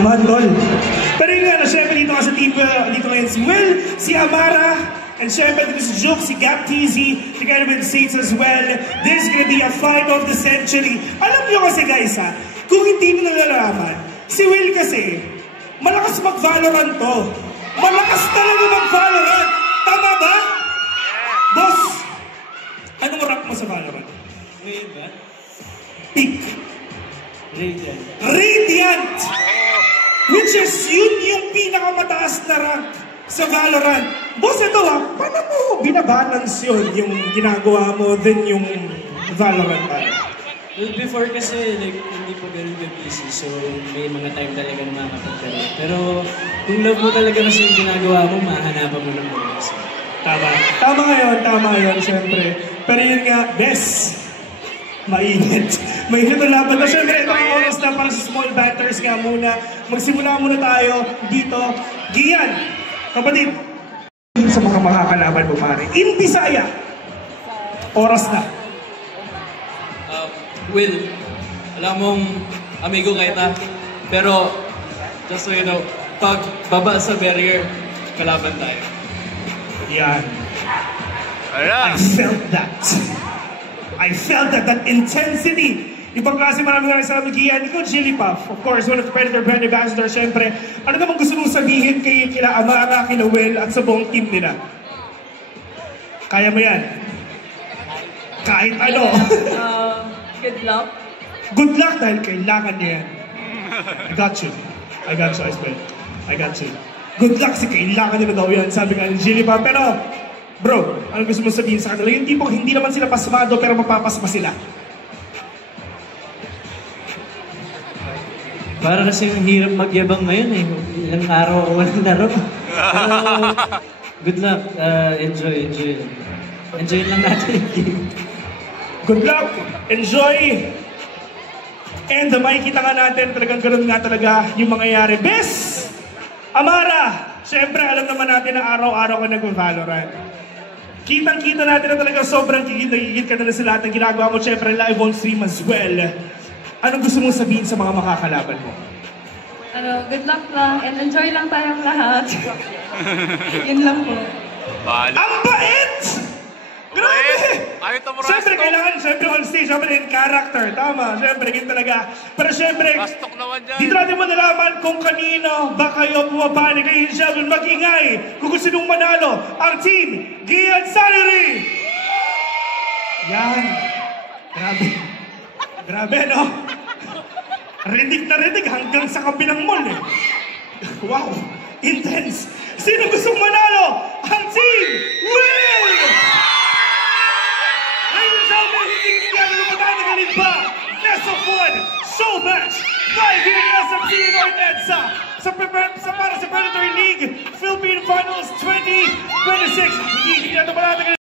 naman, tol. Pero yun nga, syempre dito ka sa team, dito ngayon si Will, si Amara, and syempre dito si Juke, si Gap TZ, together with Saints as well. This is gonna be a fight of the century. Alam niyo kasi guys ha, kung hindi nyo nalalaman, si Will kasi, malakas mag-Valorant to. Malakas talaga mag-Valorant. Tama ba? Boss, anong rank mo sa Valorant? Ngayon ba? Peak. Radiant. Radiant! Which is yun yung pinakamataas na rank sa Valorant. Boss, ito ha, paano mo binabalance yun, yung ginagawa mo, then yung Valorant pa? Well, before kasi, like, hindi po ganun busy, so may mga time talaga na makapagkaroon. Pero kung love mo talaga na yung ginagawa mo, mahanapan mo ng oras. Tama. Tama ngayon, syempre. Pero yun nga, best. Mainit. Mainit ang laban na. Syempre, ito ang oras na para sa small batters nga muna. Magsimula muna tayo dito. Gian, kapatid, sa mga makakalaban mo pare. In Bisaya, oras na. Will, alam mong amigo kita, pero just so you know, pag baba sa barrier, kalaban tayo. Yan. I felt that. I felt that intensity. Ibang klase maraming salamat Gian. Ikaw, Chili Puff. Of course, one of the Predator brand ambassadors, syempre. Ano naman gusto mong sabihin kay kila Amara, kila Will, at sa buong team nila? Kaya mo yan? Kahit ano. Good luck. Good luck dahil kailangan niya yan. I got you, I swear. I got you. Good luck si kailangan nila daw yan, sabi nga ni Jilly pa. Pero, bro, ano gusto mo sabihin sa kanila? Yung tipong hindi naman sila pasmado pero mapapasma sila. Para kasi yung hirap magyabang ngayon eh. Ilang araw o walang laro. Pero, good luck. Enjoy. Enjoy lang natin yung game. Good luck! Enjoy! And makikita nga natin, talagang ganun nga talaga yung mangyayari. Bes! Amara! Siyempre, alam naman natin na araw-araw ka nag-Valorant. Kitang-kita natin na talagang sobrang gigit ka na sa lahat ng ginagawa mo. Siyempre, live on stream as well. Anong gusto mong sabihin sa mga makakalaban mo? Good luck lang and enjoy lang tayong lahat. Yun lang po. Ang bait! Grabe! Siyempre, kailangan, siyempre on stage, siyempre in character, tama, siyempre, yun talaga. Pero siyempre, dito natin malalaman kung kanino ba kayo pumapani. Kayo, siyempre, mag-ingay kung gusto nung manalo ang team Gian Salary! Yan. Grabe, no? Rinig na rinig hanggang sa kabilang mall, eh. Wow, intense. Sino gustong manalo? Ang team Will! Best of one, showmatch, live here in SMC North EDSA para sa Predator League Philippine Finals 2026. Hindi natin